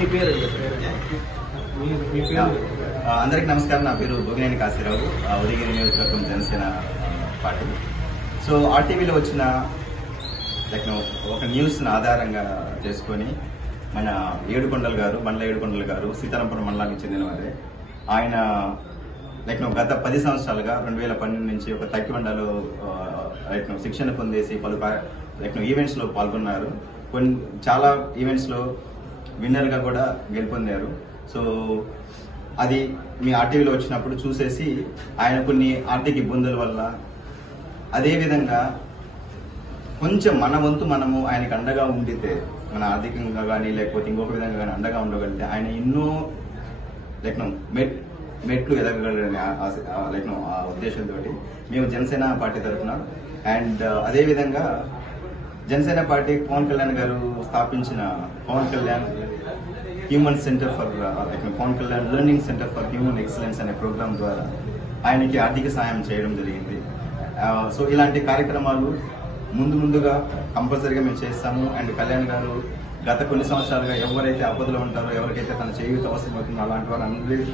అందరికి నమస్కారం. నా పేరు భోగినేని కాశీరావు, ఉదయగిరి నియోజకవర్గం జనసేన పార్టీ. సో ఆర్టీవీలో వచ్చిన ఒక న్యూస్ను ఆధారంగా చేసుకొని మన ఏడుకొండలు గారు, బండ్ల ఏడుకొండలు గారు సీతారాంపురం మండలానికి చెందినవారే. ఆయన గత 10 సంవత్సరాలుగా 2012 నుంచి ఒక తక్కివండలో శిక్షణ పొందేసి పలు ఈవెంట్స్లో పాల్గొన్నారు. చాలా ఈవెంట్స్లో విన్నర్గా కూడా గెలుపొందారు. సో అది మీ ఆర్టీవీలో వచ్చినప్పుడు చూసేసి ఆయన కొన్ని ఆర్థిక ఇబ్బందుల వల్ల, అదేవిధంగా కొంచెం మన వంతు మనము ఆయనకు అండగా ఉండితే, మన ఆర్థికంగా కానీ లేకపోతే ఇంకొక విధంగా కానీ అండగా ఉండగలిగితే ఆయన ఎన్నో మెట్లు ఎదగగలరని ఆ ఉద్దేశంతో మేము జనసేన పార్టీ తరఫున అండ్ అదేవిధంగా జనసేన పార్టీ పవన్ కళ్యాణ్ గారు స్థాపించిన Pawan Kalyan human centre for Pawan Kalyan learning centre for human excellence అనే ప్రోగ్రాం ద్వారా ఆయనకి ఆర్థిక సాయం చేయడం జరిగింది. సో ఇలాంటి కార్యక్రమాలు ముందుగా కంపల్సరీగా మేము చేస్తాము. అండ్ కళ్యాణ్ గారు గత కొన్ని సంవత్సరాలుగా ఎవరైతే ఆపదలో ఉంటారో, ఎవరికైతే తన చేయూత అవసరం అవుతుందో అలాంటి వారు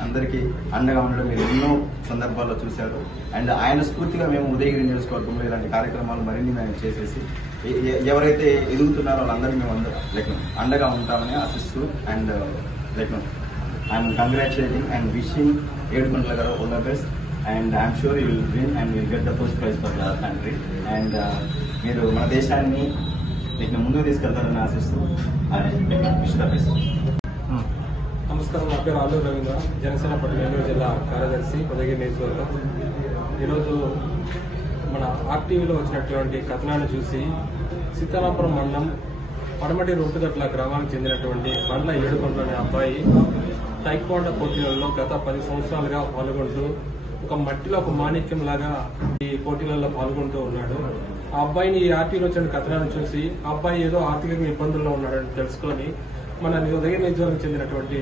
అందరికీ అండగా ఉండడం మీరు ఎన్నో సందర్భాల్లో చూశారు. అండ్ ఆయన స్ఫూర్తిగా మేము ఉదయగిరి నియోజకవర్గంలో ఇలాంటి కార్యక్రమాలు మరిన్ని మేము చేసేసి ఎవరైతే ఎదుగుతున్నారో వాళ్ళందరికీ మేము అండగా ఉంటామని ఆశిస్తూ and I'm congratulating and wishing ఏడుకొండల గారు all the best. And I'm sure you will win and will get the first prize for the country. And మీరు మన దేశాన్ని ముందుకు తీసుకెళ్తారని ఆశిస్తూ నమస్కారం. నా పేరు ఆలూరు రవీంద్ర, జనసేన పార్టీ నెల్లూరు జిల్లా కార్యదర్శి, ఉదయగిరి నియోజకవర్గం. ఈరోజు మన ఆర్టీవీలో వచ్చినటువంటి కథనాన్ని చూసి సీతారాంపురం మండలం పడమటి రొంటుగట్ల గ్రామానికి చెందినటువంటి బండ్ల ఏడుకొండలు అనే అబ్బాయి టైక్వాండో పోటీలలో గత 10 సంవత్సరాలుగా పాల్గొంటూ ఒక మట్టిలో ఒక మాణిక్యం లాగా ఈ పోటీలలో పాల్గొంటూ ఉన్నాడు. ఆ అబ్బాయిని ఈ ఆర్టీవీలో వచ్చిన కథనాన్ని చూసి ఆ అబ్బాయి ఏదో ఆర్థికంగా ఇబ్బందుల్లో ఉన్నాడని తెలుసుకొని మన ఉదయగిరి నియోజకవర్గం చెందినటువంటి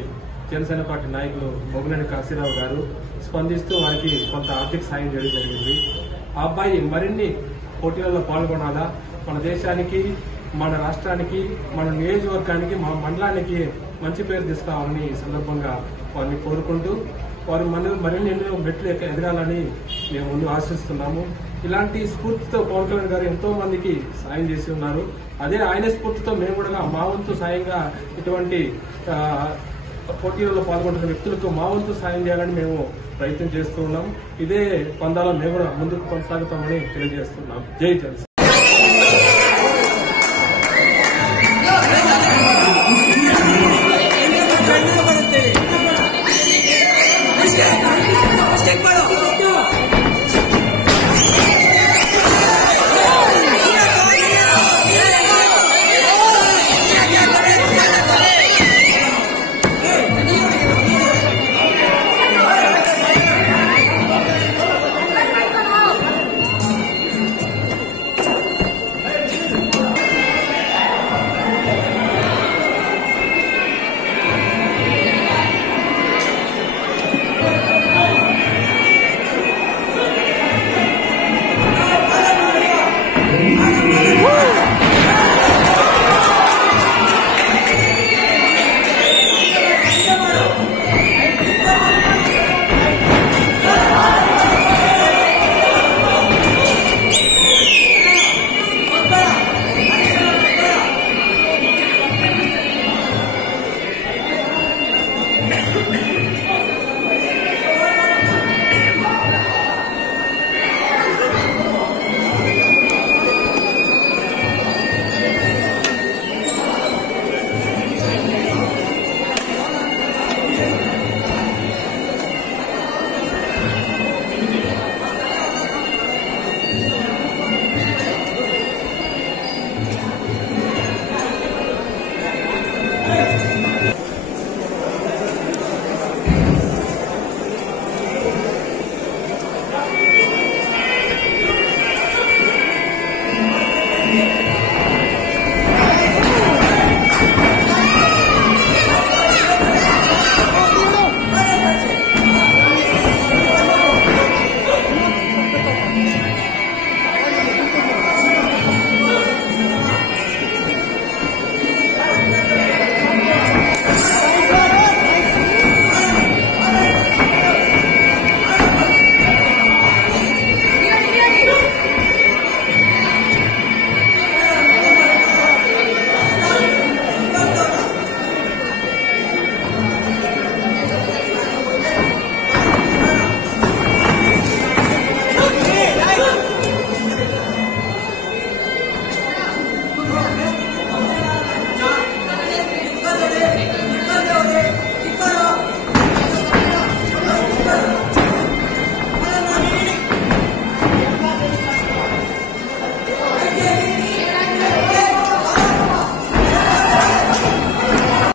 జనసేన పార్టీ నాయకులు భోగినేని కాశీరావు గారు స్పందిస్తూ వారికి కొంత ఆర్థిక సాయం చేయడం జరిగింది. ఆ అబ్బాయి మరిన్ని పోటీలలో పాల్గొనాలా, మన దేశానికి, మన రాష్ట్రానికి, మన నియోజకవర్గానికి, మా మండలానికి మంచి పేరు తీసుకురావాలని ఈ సందర్భంగా వారిని కోరుకుంటూ వారు మరిన్ని ఎన్నో మెట్లు ఎదగాలని మేము ముందు ఆశిస్తున్నాము. ఇలాంటి స్ఫూర్తితో పవన్ కళ్యాణ్ గారు ఎంతో మందికి సాయం చేసి ఉన్నారు. అదే ఆయన స్ఫూర్తితో మేము కూడా మా వంతు సాయంగా ఇటువంటి పోటీలలో పాల్గొంటున్న వ్యక్తులకు మా వంతు సాయం చేయాలని మేము ప్రయత్నం చేస్తూ ఉన్నాం. ఇదే పందాలో మేము కూడా ముందుకు కొనసాగుతామని తెలియజేస్తున్నాం. జై జనసేన.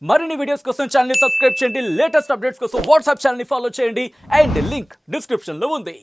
మరిన్ని వీడియోస్ కోసం ఛానల్ ని సబ్స్క్రైబ్ చేయండి, లేటెస్ట్ అప్డేట్స్ కోసం వాట్సాప్ ఛానల్ ని ఫాలో చేయండి అండ్ లింక్ డిస్క్రిప్షన్ లో ఉంది.